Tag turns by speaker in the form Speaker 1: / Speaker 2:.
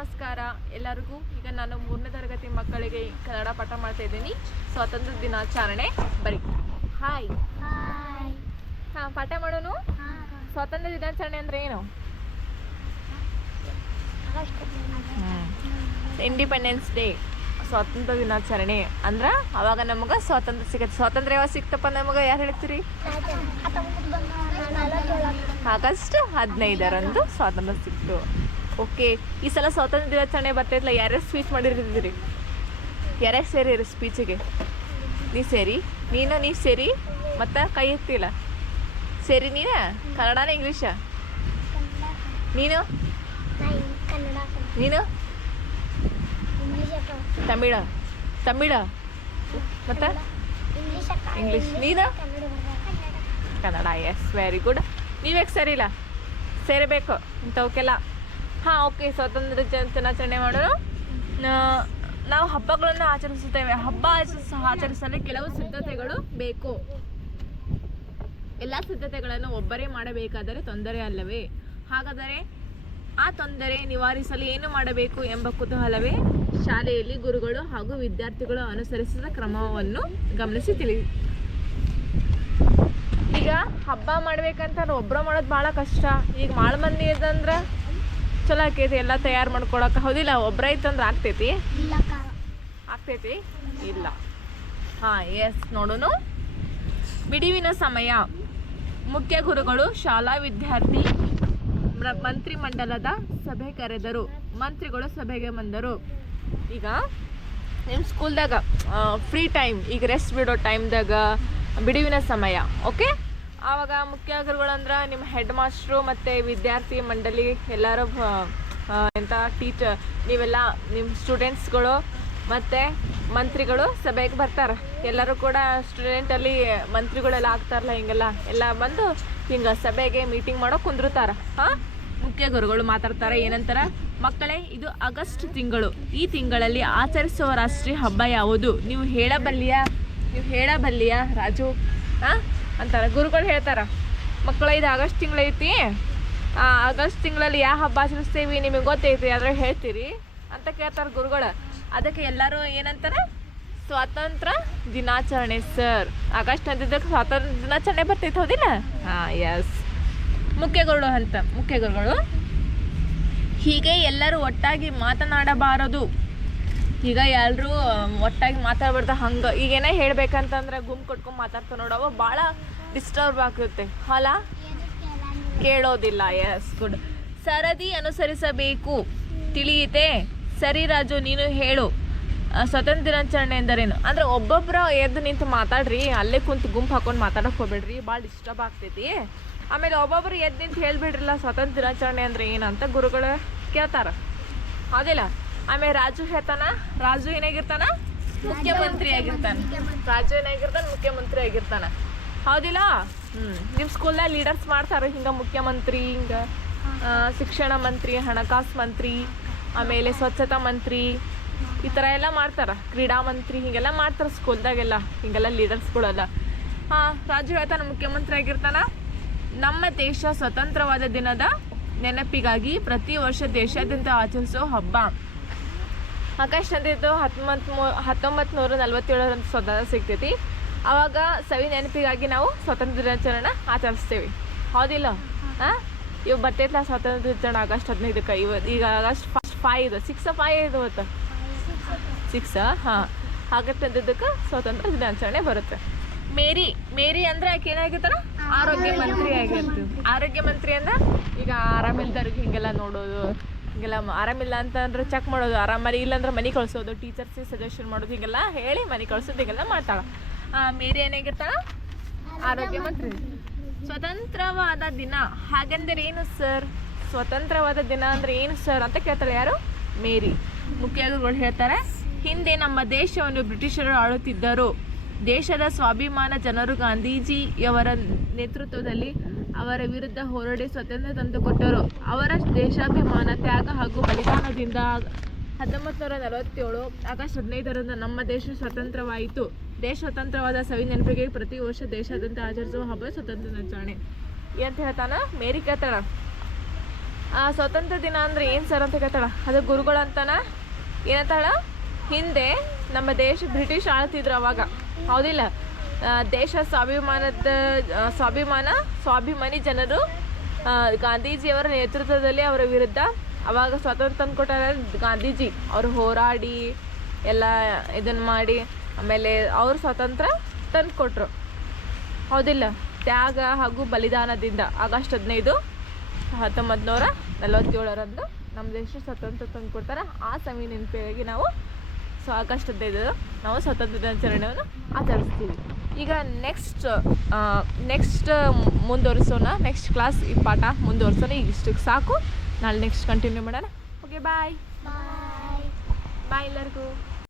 Speaker 1: ನಮಸ್ಕಾರ ಎಲ್ಲರಿಗೂ. ಈಗ ನಾನು ಮೂರನೇ ತರಗತಿ ಮಕ್ಕಳಿಗೆ ಕನ್ನಡ ಪಾಠ ಮಾಡ್ತಾ ಇದ್ದೀನಿ. ಸ್ವಾತಂತ್ರ್ಯ ದಿನಾಚರಣೆ. ಬರೀ ಹಾಯ್ ಹಾ, ಪಾಠ ಮಾಡೋನು? ಸ್ವಾತಂತ್ರ್ಯ ದಿನಾಚರಣೆ ಅಂದ್ರೆ ಏನು? ಇಂಡಿಪೆಂಡೆನ್ಸ್ ಡೇ ಸ್ವಾತಂತ್ರ್ಯ ದಿನಾಚರಣೆ ಅಂದ್ರೆ ಅವಾಗ ನಮಗೆ ಸ್ವಾತಂತ್ರ್ಯ ಸಿಗತ್ತೆ. ಸ್ವಾತಂತ್ರ್ಯ ಯಾವಾಗ ಸಿಕ್ತಪ್ಪ ನಮಗೆ? ಯಾರು ಹೇಳ್ತೀರಿ? ಆಗಸ್ಟ್ ಹದಿನೈದರಂದು ಸ್ವಾತಂತ್ರ್ಯ ಸಿಕ್ತು. ಓಕೆ, ಈ ಸಲ ಸ್ವಾತಂತ್ರ್ಯ ದಿನಾಚರಣೆ ಬರ್ತೈತಲ್ಲ ಯಾರ್ಯಾರು ಸ್ಪೀಚ್ ಮಾಡಿರ್ತಿದ್ದೀರಿ? ಯಾರ್ಯಾರು ಸೇರಿರಿ ಸ್ಪೀಚಿಗೆ ನೀ ಸೇರಿ, ನೀನು, ನೀ ಸೇರಿ, ಮತ್ತು ಕೈ ಎತ್ತಿಲ್ಲ. ಸೇರಿ ನೀನ? ಕನ್ನಡನ ಇಂಗ್ಲೀಷ ನೀನು? ನೀನು? ತಮಿಳ? ತಮಿಳ? ಮತ್ತು?
Speaker 2: ಇಂಗ್ಲಿಷ್
Speaker 1: ನೀನು?
Speaker 2: ಕನ್ನಡ
Speaker 1: ಎಸ್ ವೆರಿ ಗುಡ್ ನೀವ್ಯಾಕೆ ಸರಿಲ್ಲ? ಸೇರಬೇಕು, ಇಂಥವಕ್ಕೆಲ್ಲ. ಹಾಂ ಓಕೆ ಸ್ವಾತಂತ್ರ್ಯ ದಿನಾಚರಣೆ ಮಾಡೋಣ ನಾವು ಹಬ್ಬಗಳನ್ನು ಆಚರಿಸುತ್ತೇವೆ. ಹಬ್ಬ ಆಚರಿಸ, ಆಚರಿಸಲು ಕೆಲವು ಸಿದ್ಧತೆಗಳು ಬೇಕು. ಎಲ್ಲ ಸಿದ್ಧತೆಗಳನ್ನು ಒಬ್ಬರೇ ಮಾಡಬೇಕಾದರೆ ತೊಂದರೆ ಅಲ್ಲವೇ? ಹಾಗಾದರೆ ಆ ತೊಂದರೆ ನಿವಾರಿಸಲು ಏನು ಮಾಡಬೇಕು ಎಂಬ ಕುತೂಹಲವೇ? ಶಾಲೆಯಲ್ಲಿ ಗುರುಗಳು ಹಾಗೂ ವಿದ್ಯಾರ್ಥಿಗಳು ಅನುಸರಿಸಿದ ಕ್ರಮವನ್ನು ಗಮನಿಸಿ ತಿಳಿ, ಈಗ ಹಬ್ಬ ಮಾಡ್ಬೇಕಂತ ಒಬ್ಬರು ಮಾಡೋದು ಭಾಳ ಕಷ್ಟ. ಈಗ ಭಾಳ ಮಂದಿ ಚಲೋ ಆಕೈತಿ ಎಲ್ಲ ತಯಾರು ಮಾಡ್ಕೊಳಕ್ಕೆ ಹೌದಿಲ್ಲ? ಒಬ್ರ ಇತ್ತಂದ್ರೆ ಆಗ್ತೈತಿ?
Speaker 2: ಇಲ್ಲ
Speaker 1: ಆಗ್ತೈತಿ? ಇಲ್ಲ. ಹಾಂ ಎಸ್ ನೋಡೋನು. ಬಿಡುವಿನ ಸಮಯ. ಮುಖ್ಯ ಗುರುಗಳು ಶಾಲಾ ವಿದ್ಯಾರ್ಥಿ ಮಂತ್ರಿ ಮಂತ್ರಿಮಂಡಲದ ಸಭೆ ಕರೆದರು. ಮಂತ್ರಿಗಳು ಸಭೆಗೆ ಬಂದರು. ಈಗ ನಿಮ್ಮ ಸ್ಕೂಲ್ದಾಗ ಫ್ರೀ ಟೈಮ್ ಈಗ ರೆಸ್ಟ್ ಬಿಡೋ ಟೈಮ್ದಾಗ ಬಿಡುವಿನ ಸಮಯ ಓಕೆ ಆವಾಗ ಮುಖ್ಯ ಗುರುಗಳಂದ್ರೆ ನಿಮ್ಮ ಹೆಡ್ ಮಾಸ್ಟ್ರು ಮತ್ತು ವಿದ್ಯಾರ್ಥಿ ಮಂಡಳಿ ಎಲ್ಲರೂ ಎಂಥ ಟೀಚರ್, ನೀವೆಲ್ಲ ನಿಮ್ಮ ಸ್ಟೂಡೆಂಟ್ಸ್ಗಳು ಮತ್ತು ಮಂತ್ರಿಗಳು ಸಭೆಗೆ ಬರ್ತಾರೆ. ಎಲ್ಲರೂ ಕೂಡ ಸ್ಟೂಡೆಂಟಲ್ಲಿ ಮಂತ್ರಿಗಳೆಲ್ಲ ಆಗ್ತಾರಲ್ಲ ಹಿಂಗೆಲ್ಲ, ಎಲ್ಲ ಬಂದು ಹಿಂಗೆ ಸಭೆಗೆ ಮೀಟಿಂಗ್ ಮಾಡೋ ಕುಂದಿರ್ತಾರೆ. ಹಾಂ? ಮುಖ್ಯ ಗುರುಗಳು ಮಾತಾಡ್ತಾರೆ, ಏನಂತಾರ? ಮಕ್ಕಳೇ, ಇದು ಆಗಸ್ಟ್ ತಿಂಗಳು. ಈ ತಿಂಗಳಲ್ಲಿ ಆಚರಿಸುವ ರಾಷ್ಟ್ರೀಯ ಹಬ್ಬ ಯಾವುದು? ನೀವು ಹೇಳಬಲ್ಲಿಯಾ? ನೀವು ಹೇಳಬಲ್ಲಿಯಾ, ರಾಜು? ಹಾಂ ಅಂತಾರೆ. ಗುರುಗಳು ಹೇಳ್ತಾರೆ, ಮಕ್ಕಳ, ಇದು ಆಗಸ್ಟ್ ತಿಂಗಳೈತಿ. ಆಗಸ್ಟ್ ತಿಂಗಳಲ್ಲಿ ಯಾವ ಹಬ್ಬ ಆಚರಿಸ್ತೀವಿ ನಿಮಗೆ ಗೊತ್ತೈತಿ ಅದ್ರಾಗ ಹೇಳ್ತೀರಿ ಅಂತ ಕೇಳ್ತಾರೆ ಗುರುಗಳು. ಅದಕ್ಕೆ ಎಲ್ಲರೂ ಏನಂತಾರೆ? ಸ್ವಾತಂತ್ರ್ಯ ದಿನಾಚರಣೆ, ಸರ್. ಆಗಸ್ಟ್ ಅಂದಿದ್ದಕ್ಕೆ ಸ್ವಾತಂತ್ರ್ಯ ದಿನಾಚರಣೆ ಬರ್ತೈತೆ, ಹೌದಿಲ್ಲ? ಹಾಂ ಎಸ್ ಮುಖ್ಯ ಗುರುಗಳು ಅಂತ, ಮುಖ್ಯ ಗುರುಗಳು. ಹೀಗೆ ಎಲ್ಲರೂ ಒಟ್ಟಾಗಿ ಮಾತನಾಡಬಾರದು. ಈಗ ಎಲ್ಲರೂ ಒಟ್ಟಾಗಿ ಮಾತಾಡಬಾರ್ದು ಹಂಗೆ. ಈಗೇನೇ ಹೇಳ್ಬೇಕಂತಂದ್ರೆ ಗುಂಪು ಕೊಟ್ಕೊಂಡು ಮಾತಾಡ್ತಾ ನೋಡವ ಭಾಳ ಡಿಸ್ಟರ್ಬ್ ಆಗುತ್ತೆ. ಅಲ್ಲ? ಕೇಳೋದಿಲ್ಲ. ಎಸ್ ಗುಡ್ ಸರದಿ ಅನುಸರಿಸಬೇಕು. ತಿಳಿಯಿತೆ? ಸರಿ ರಾಜು, ನೀನು ಹೇಳು. ಸ್ವತಂತ್ರ ದಿನಾಚರಣೆ ಎಂದರೇನು? ಅಂದ್ರೆ ಒಬ್ಬೊಬ್ಬರ ಎದ್ದು ನಿಂತು ಮಾತಾಡ್ರಿ, ಅಲ್ಲೇ ಕುಂತು ಗುಂಪು ಹಾಕೊಂಡು ಮಾತಾಡಕ್ಕೆ ಹೋಗ್ಬೇಡ್ರಿ ಭಾಳ ಡಿಸ್ಟರ್ಬ್ ಆಗ್ತೈತಿ. ಆಮೇಲೆ ಒಬ್ಬೊಬ್ರು ಎದ್ದು ನಿಂತು ಹೇಳ್ಬಿಡ್ರಲ್ಲ, ಸ್ವತಂತ್ರ ದಿನಾಚರಣೆ ಅಂದ್ರೆ ಏನಂತ ಗುರುಗಳು ಕೇಳ್ತಾರ. ಹೌದಿಲ್ಲ? ಆಮೇಲೆ ರಾಜು ಹೇಳ್ತಾನ, ರಾಜು ಏನಾಗಿರ್ತಾನ? ಮುಖ್ಯಮಂತ್ರಿ ಆಗಿರ್ತಾನ. ರಾಜು ಏನಾಗಿರ್ತಾನ? ಮುಖ್ಯಮಂತ್ರಿ ಆಗಿರ್ತಾನ. ಹೌದಿಲ್ಲ? ಹ್ಮ್. ನಿಮ್ಮ ಸ್ಕೂಲ್ದಾಗ ಲೀಡರ್ಸ್ ಮಾಡ್ತಾರೆ ಹಿಂಗೆ ಮುಖ್ಯಮಂತ್ರಿ, ಹಿಂಗೆ ಶಿಕ್ಷಣ ಮಂತ್ರಿ, ಹಣಕಾಸು ಮಂತ್ರಿ, ಆಮೇಲೆ ಸ್ವಚ್ಛತಾ ಮಂತ್ರಿ, ಈ ಥರ ಎಲ್ಲ ಮಾಡ್ತಾರ. ಕ್ರೀಡಾ ಮಂತ್ರಿ, ಹೀಗೆಲ್ಲ ಮಾಡ್ತಾರೆ ಸ್ಕೂಲ್ದಾಗೆಲ್ಲ ಹಿಂಗೆಲ್ಲ ಲೀಡರ್ಸ್ಗಳೆಲ್ಲ ಹಾಂ, ರಾಜು ಹೇಳ್ತಾನೆ ಮುಖ್ಯಮಂತ್ರಿ ಆಗಿರ್ತಾನ. ನಮ್ಮ ದೇಶ ಸ್ವತಂತ್ರವಾದ ದಿನದ ನೆನಪಿಗಾಗಿ ಪ್ರತಿ ವರ್ಷ ದೇಶಾದ್ಯಂತ ಆಚರಿಸೋ ಹಬ್ಬ. ಆಕಾಶ್ ಅಂದಿದ್ದು ಹತ್ತೊಂಬತ್ತು ಮೂ ಹತ್ತೊಂಬತ್ತು ನೂರ ನಲ್ವತ್ತೇಳರಂತ ಸ್ವತಂತ್ರ ಸಿಗ್ತೈತಿ. ಅವಾಗ ಸವಿ ನೆನಪಿಗಾಗಿ ನಾವು ಸ್ವಾತಂತ್ರ್ಯ ದಿನಾಚರಣೆ ಆಚರಿಸ್ತೇವೆ. ಹೌದಿಲ್ಲ? ಹಾಂ? ಇವ್ ಬರ್ತೈತಲ್ಲ ಸ್ವಾತಂತ್ರ್ಯ ದಿನಾಚರಣೆ ಆಗಸ್ಟ್ ಹದಿನೈದಕ್ಕೆ. ಇವತ್ತು ಈಗ ಆಗಸ್ಟ್ ಫಸ್ಟ್ ಫೈವ್ ಇದು. ಸಿಕ್ಸ್ ಫೈವ್ ಇದು ಇವತ್ತು. ಸಿಕ್ಸ್ ಹಾ. ಆಗಸ್ಟ್ ಅಂದಿದ್ದಕ್ಕೆ ಸ್ವಾತಂತ್ರ್ಯ ದಿನಾಚರಣೆ ಬರುತ್ತೆ. ಮೇರಿ ಮೇರಿ ಅಂದ್ರೆ ಆಕೆ ಏನಾಗಿರ್ತಾರ ಆರೋಗ್ಯ ಮಂತ್ರಿ ಆಗಿರ್ತೀವಿ ಆರೋಗ್ಯ ಮಂತ್ರಿ ಅಂದ್ರೆ ಈಗ ಆರಾಮಿಲ್ದವ್ರಿಗೆ ಹಿಂಗೆಲ್ಲ ನೋಡೋದು ಹಿಂಗೆಲ್ಲ ಆರಾಮಿಲ್ಲ ಅಂತ ಅಂದ್ರೆ ಚೆಕ್ ಮಾಡೋದು ಆರಾಮರಿ ಇಲ್ಲಾಂದ್ರೆ ಮನೆ ಕಳ್ಸೋದು ಟೀಚರ್ಸಿಗೆ ಸಜೆಷನ್ ಮಾಡೋದು ಹಿಂಗೆಲ್ಲ ಹೇಳಿ ಮನೆ ಕಳ್ಸೋದು ಹಿಂಗೆಲ್ಲ ಮಾಡ್ತಾಳೆ. ಮೇರಿ ಏನಾಗಿರ್ತಾಳ? ಆರೋಗ್ಯ ಮಂತ್ರಿ ಸ್ವತಂತ್ರವಾದ ದಿನ. ಹಾಗಂದ್ರೆ ಏನು, ಸರ್? ಸ್ವತಂತ್ರವಾದ ದಿನ ಅಂದ್ರೆ ಏನು, ಸರ್ ಅಂತ ಕೇಳ್ತಾರೆ ಯಾರು? ಮೇರಿ. ಮುಖ್ಯಗಳು ಹೇಳ್ತಾರೆ, ಹಿಂದೆ ನಮ್ಮ ದೇಶವನ್ನು ಬ್ರಿಟಿಷರು ಆಳುತ್ತಿದ್ದರು. ದೇಶದ ಸ್ವಾಭಿಮಾನ ಜನರು ಗಾಂಧೀಜಿಯವರ ನೇತೃತ್ವದಲ್ಲಿ ಅವರ ವಿರುದ್ಧ ಹೋರಾಡಿ ಸ್ವಾತಂತ್ರ್ಯ ತಂದುಕೊಟ್ಟರು ಅವರ ದೇಶಾಭಿಮಾನ, ತ್ಯಾಗ ಹಾಗೂ ಬಲಿದಾನದಿಂದ ಹತ್ತೊಂಬತ್ತು ನೂರ ನಲವತ್ತೇಳು, ಆಗಸ್ಟ್ ಹದಿನೈದರಂದು ನಮ್ಮ ದೇಶ ಸ್ವತಂತ್ರವಾಯಿತು. ದೇಶ ಸ್ವತಂತ್ರವಾದ ಸವಿ ನೆನಪಿಗೆ ಪ್ರತಿ ವರ್ಷ ದೇಶಾದ್ಯಂತ ಆಚರಿಸುವ ಹಬ್ಬ ಸ್ವತಂತ್ರ ದಿನಾಚರಣೆ. ಅಂತ ಹೇಳ್ತಾನ ಮೇರಿ ಕೇಳ್ತಾಳ ಆ ಸ್ವತಂತ್ರ ದಿನ ಅಂದ್ರೆ ಏನು ಸರ್ ಅಂತ ಕೇಳ್ತಾಳ? ಅದು ಗುರುಗಳು ಅಂತಾನ? ಏನಂತಾಳ ಹಿಂದೆ ನಮ್ಮ ದೇಶ ಬ್ರಿಟಿಷ್ ಆಳ್ತಿದ್ರು ಅವಾಗ. ಹೌದಿಲ್ಲ? ದೇಶ ಸ್ವಾಭಿಮಾನದ ಸ್ವಾಭಿಮಾನ, ಸ್ವಾಭಿಮಾನಿ ಜನರು ಗಾಂಧೀಜಿಯವರ ನೇತೃತ್ವದಲ್ಲಿ ಅವರ ವಿರುದ್ಧ ಅವಾಗ ಸ್ವಾತಂತ್ರ್ಯ ತಂದುಕೊಟ್ಟಾರ ಗಾಂಧೀಜಿ. ಅವರು ಹೋರಾಡಿ, ಎಲ್ಲ ಇದನ್ನು ಮಾಡಿ ಆಮೇಲೆ ಅವ್ರ ಸ್ವಾತಂತ್ರ್ಯ ತಂದುಕೊಟ್ರು ಹೌದಿಲ್ಲ? ತ್ಯಾಗ ಹಾಗೂ ಬಲಿದಾನದಿಂದ ಆಗಸ್ಟ್ ಹದಿನೈದು ಹತ್ತೊಂಬತ್ತು ನೂರ ನಲವತ್ತೇಳರಂದು ನಮ್ಮ ದೇಶ ಸ್ವತಂತ್ರ ತಂದು ಕೊಡ್ತಾರೆ. ಆ ಸಮಯ ನೆನಪಿಗಾಗಿ ನಾವು ಸೊ ಆಗಸ್ಟ್ ಹದಿನೈದು ನಾವು ಸ್ವತಂತ್ರ ದಿನಾಚರಣೆಯನ್ನು ಆಚರಿಸ್ತೀವಿ. ಈಗ ನೆಕ್ಸ್ಟ್ ನೆಕ್ಸ್ಟ್ ಮುಂದುವರಿಸೋಣ. ನೆಕ್ಸ್ಟ್ ಕ್ಲಾಸ್ ಈ ಪಾಠ ಮುಂದುವರಿಸೋಣ. ಈಗ ಇಷ್ಟಕ್ಕೆ ಸಾಕು. ನಾಳೆ ನೆಕ್ಸ್ಟ್ ಕಂಟಿನ್ಯೂ ಮಾಡೋಣ. ಓಕೆ ಬಾಯ್
Speaker 2: ಬಾಯ್
Speaker 1: ಬಾಯ್ ಎಲ್ಲರಿಗೂ.